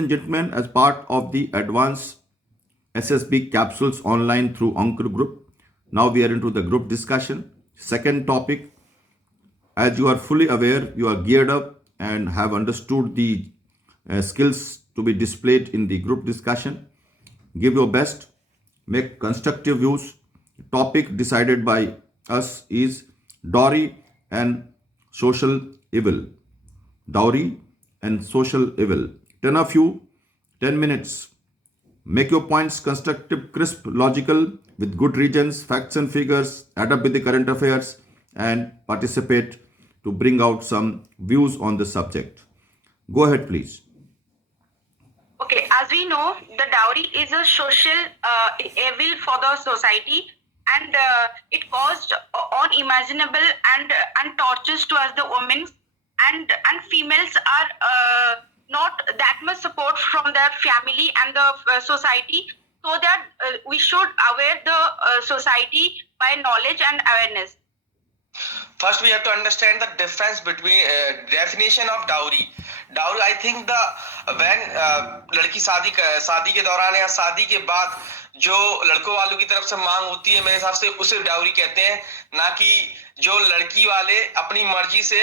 and gentlemen, as part of the advanced SSB capsules online through Ankur Group. Now we are into the group discussion. Second topic, as you are fully aware, you are geared up and have understood the skills to be displayed in the group discussion. Give your best, make constructive views. Topic decided by us is dowry and social evil. Dowry and social evil. 10 of you, 10 minutes. Make your points constructive, crisp, logical, with good regions, facts and figures, add up with the current affairs, and participate to bring out some views on the subject. Go ahead, please. Okay, as we know, the dowry is a social evil for the society, and it caused unimaginable and tortures to us, the women, and females are not that much support from their family and the society. So that we should aware the society by knowledge and awareness. First, we have to understand the difference between definition of dowry. Dowry, I think the when लड़की शादी के दौरान या शादी के बाद जो लड़कों वालों की तरफ से मांग होती है, मेरे हिसाब से उसे डाउरी कहते हैं, ना कि जो लड़की वाले अपनी मर्जी से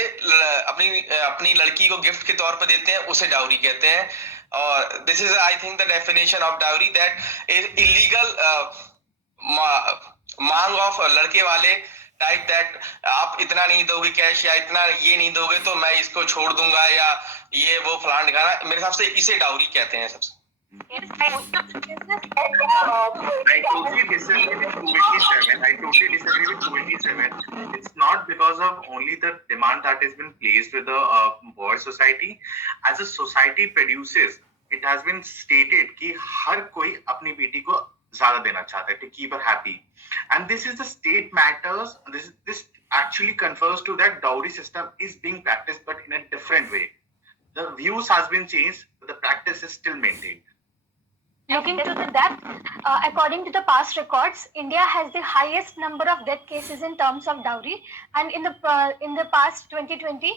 अपनी लड़की को गिफ्ट के तौर पर देते हैं, उसे डाउरी कहते हैं. और this is I think the definition of dowry, that illegal मांग ऑफ लड़के वाले टाइप, दैट आप इतना नहीं दोगे कैश या इतना ये नहीं दोगे तो मैं इसको छोड़ दूंगा या ये वो फलान ढिकाना. मेरे हिसाब से इसे डाउरी कहते हैं सबसे. I totally disagree with 287. I totally disagree with 287. It's not because of only the demand that has been placed with the boy society. As a society produces, it has been stated कि हर कोई अपनी बेटी को ज़्यादा देना चाहता है to keep her happy. And this is the state matters. This actually confers to that dowry system is being practiced, but in a different way. The views has been changed, but the practice is still maintained. Looking to that, according to the past records, India has the highest number of death cases in terms of dowry, and in the past 2020,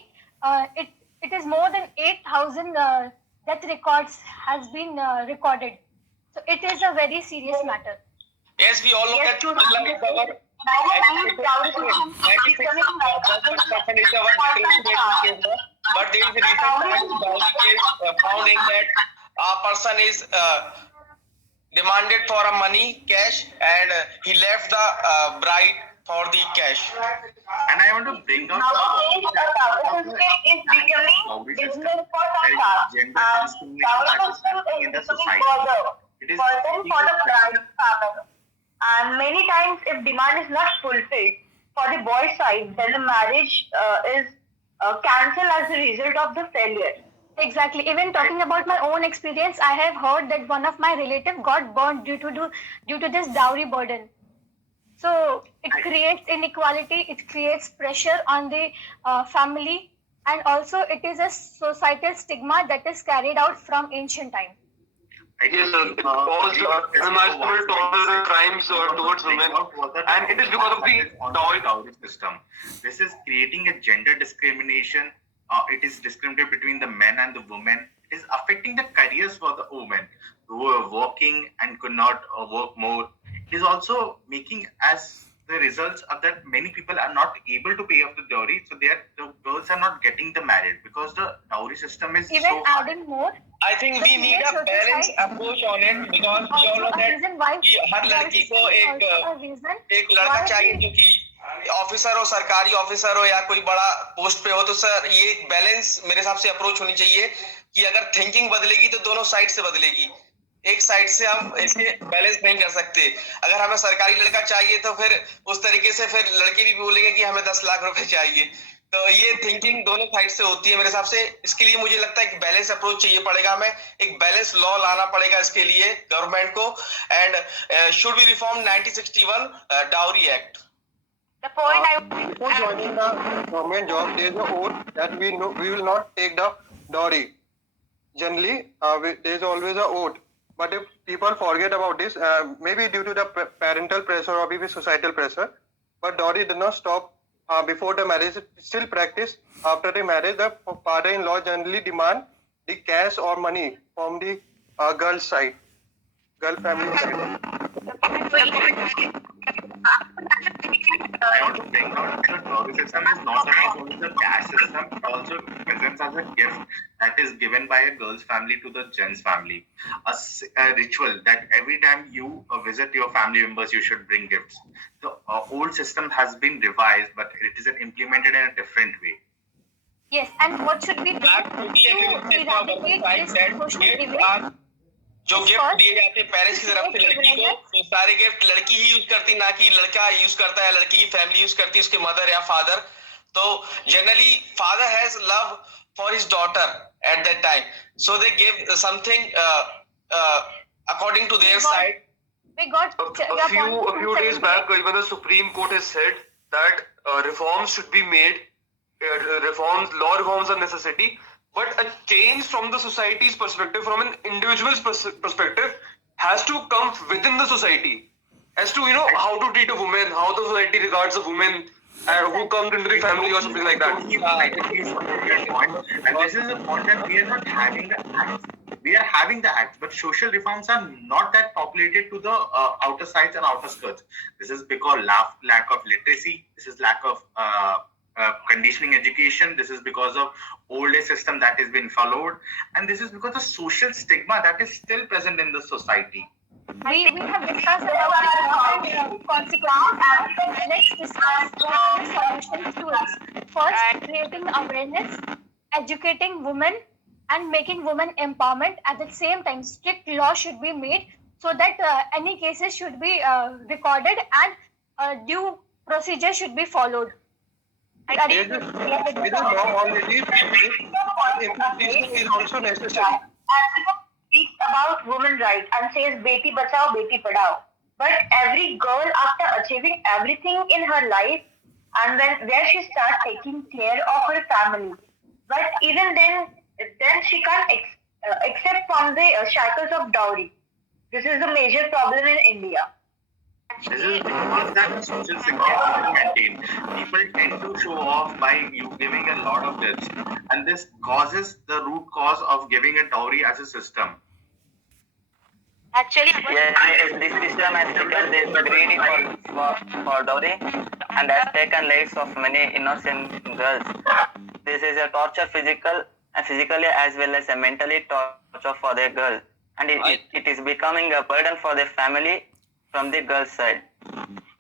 it is more than 8,000 death records has been recorded. So it is a very serious matter. Yes, we all know that but there is a recent dowry case found in that a person is demanded for a money, cash, and he left the bride for the cash. And I want to bring up is becoming business for some dowry in the society. It is for the bride family. And many times, if demand is not fulfilled for the boy side, then the marriage is cancelled as a result of the failure. Exactly. Even talking about my own experience, I have heard that one of my relatives got burnt due to this dowry burden. So it creates inequality, it creates pressure on the family, and also it is a societal stigma that is carried out from ancient times. Yes, unimaginable tolerant crimes towards women, and it is because of the dowry system. This is creating a gender discrimination. It is discriminated between the men and the women. It is affecting the careers for the women who are working and could not work more. It is also making as the results of that many people are not able to pay off the dowry, so the girls are not getting the married because the dowry system is even so adding more. I think we need a balanced approach on it, because we all know that कि हर लड़की को एक लड़का चाहिए जो कि officer हो, सरकारी ऑफिसर हो या कोई बड़ा पोस्ट पे हो. तो सर ये एक बैलेंस मेरे हिसाब से अप्रोच होनी चाहिए कि अगर थिंकिंग बदलेगी तो दोनों साइड से बदलेगी. एक साइड से हम इसे बैलेंस नहीं कर सकते. अगर हमें सरकारी लड़का चाहिए तो फिर उस तरीके से फिर लड़के भी बोलेंगे कि हमें 10 लाख रुपए चाहिए. तो ये थिंकिंग दोनों साइड से होती है मेरे हिसाब से. इसके लिए मुझे लगता है कि बैलेंस अप्रोच चाहिए पड़ेगा, हमें एक बैलेंस लॉ लाना पड़ेगा इसके लिए गवर्नमेंट को. And should be reform 1961 dowry act. The point before joining the government job, there is an oath that we will not take the dowry. Generally, there is always an oath. But if people forget about this, maybe due to the parental pressure or maybe societal pressure, but dowry did not stop before the marriage. It's still practiced after the marriage. The father-in-law generally demand the cash or money from the girl side, girl family side. I want to bring out that the dowry system is not about only the cash system, it also presents as a gift that is given by a girl's family to the gent's family. A ritual that every time you visit your family members, you should bring gifts. The old system has been revised, but it is implemented in a different way. Yes, and what should be done to eradicate this social divide? जो gift दिए जाते हैं parents की तरफ से लड़की को, तो सारे गिफ्ट लड़की ही यूज करती, ना कि लड़का यूज करता है, लड़की की फैमिली यूज करती है, उसके मदर या फादर. तो generally father has love for his daughter at that time, so they give something according to their side. We got A few days back, even the Supreme Court has said that reforms should be made. Law reforms are necessity, but a change from the society's perspective, from an individual's perspective, has to come within the society. As to how to treat a woman, how the society regards a woman, who comes into the family or something like that. And this is a point that we are not having the acts. We are having the acts, but social reforms are not that populated to the outer sides and outer skirts. This is because lack of literacy. This is lack of conditioning education. This is because of old age system that has been followed, and this is because of social stigma that is still present in the society. We have discussed about the consequences. Let's discuss the solutions to it. First, creating awareness, educating women, and making women empowerment. At the same time, strict law should be made so that any cases should be recorded and due procedure should be followed. With the law already, implementation is also necessary. Speaks about women's rights and says Beti Bachao, Beti Padhao. But every girl, after achieving everything in her life, and where she starts taking care of her family, but even then she can't accept from the shackles of dowry. This is a major problem in India. This is because that the social security is maintained. People tend to show off by you giving a lot of gifts, and this causes the root cause of giving a dowry as a system. Actually, this system has taken the greedy for dowry and has taken lives of many innocent girls. This is a torture, physically as well as a mentally torture for the girl, and it is becoming a burden for the family from the girl's side.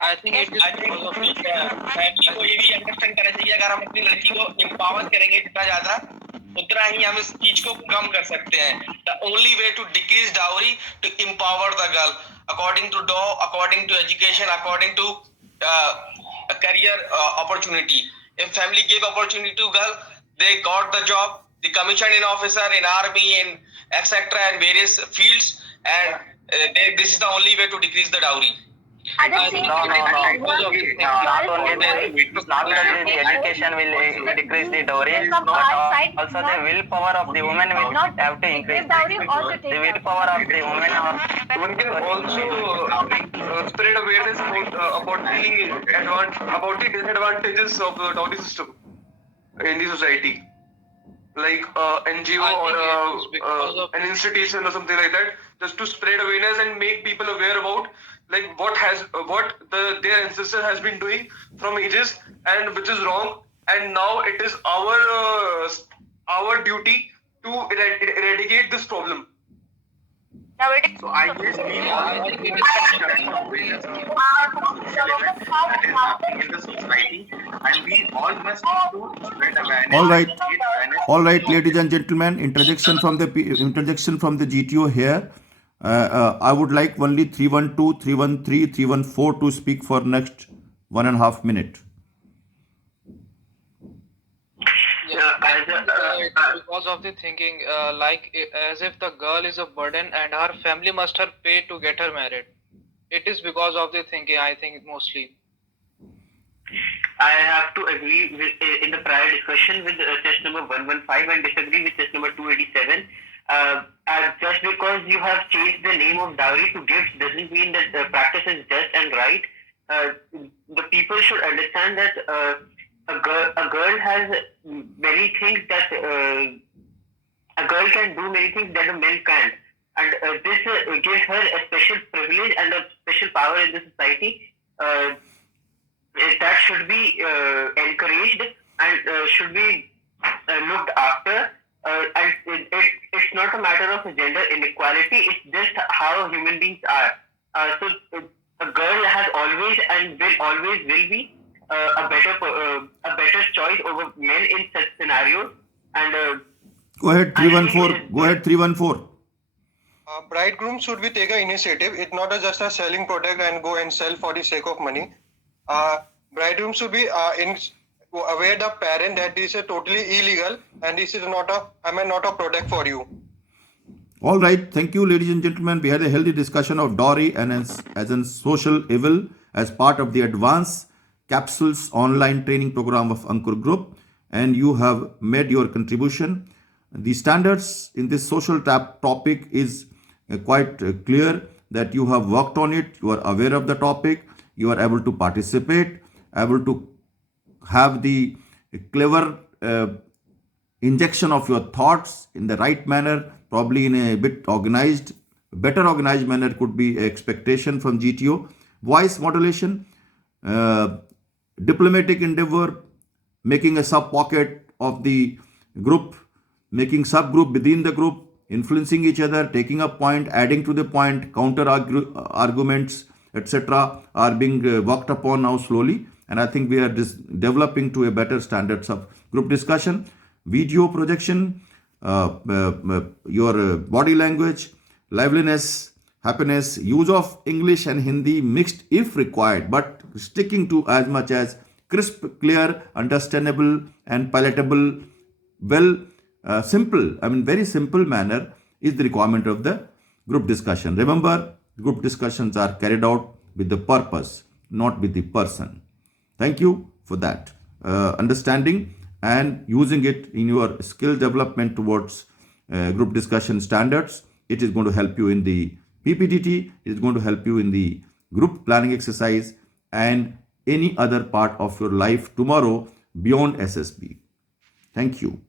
I think family को ये भी understand करना चाहिए, अगर हम अपनी लड़की को एम्पावर करेंगे जितना ज्यादा, उतना ही हम इस चीज को कम कर सकते हैं. The only way to decrease dowry to empower the girl, according to law, according to education, according to a career opportunity. If family gave opportunity to girl, they got the job, the commissioned in officer in army, in etc. and various fields, and this is the only way to decrease the dowry. No. Not only the education will decrease the dowry, but also the willpower of the woman will have to increase. The willpower of the woman. One can also spread awareness about the disadvantages of the dowry system in the society, like NGO or an institution or something like that, just to spread awareness and make people aware about like what their ancestor has been doing from ages and which is wrong, and now it is our duty to eradicate this problem. So I guess we all need to awareness of that is happening in the society, and we all must need to spread awareness. All right, ladies and gentlemen. Interjection from the GTO here. I would like only 312, 313, 314 to speak for next 1.5 minutes. Because of the thinking, as if the girl is a burden and her family must have paid to get her married. It is because of the thinking, I think, mostly. I have to agree with, in the prior discussion with test number 115 and disagree with test number 287. Just because you have changed the name of dowry to gifts doesn't mean that the practice is just and right. The people should understand that a girl has many things that a girl can do many things that a man can't, and this gives her a special privilege and a special power in the society that should be encouraged and should be looked after. And it's not a matter of gender inequality, it's just how human beings are. So a girl has always and will always will be a better choice over men in such scenarios. And Go ahead, 314. Go ahead, 314. Bridegroom should be take an initiative. It's not just a selling product and go and sell for the sake of money. Bridegroom should be aware the parent that this is totally illegal and this is not a product for you. All right. Thank you, ladies and gentlemen. We had a healthy discussion of dowry and as a social evil as part of the Advanced Capsules online training program of Ankur Group. And you have made your contribution. The standards in this social topic is quite clear that you have worked on it. You are aware of the topic. You are able to participate, able to have the clever injection of your thoughts in the right manner, probably in a bit organized, better organized manner could be expectation from GTO. Voice modulation, diplomatic endeavor, making a sub pocket of the group, making subgroup within the group, influencing each other, taking a point, adding to the point, counter arguments, etc. are being worked upon now slowly. And I think we are developing to a better standards of group discussion. Video projection, your body language, liveliness, happiness, use of English and Hindi mixed if required, but sticking to as much as crisp, clear, understandable and palatable, simple, very simple manner is the requirement of the group discussion. Remember, group discussions are carried out with the purpose, not with the person. Thank you for that understanding and using it in your skill development towards group discussion standards. It is going to help you in the PPDT, it is going to help you in the group planning exercise and any other part of your life tomorrow beyond SSB. Thank you.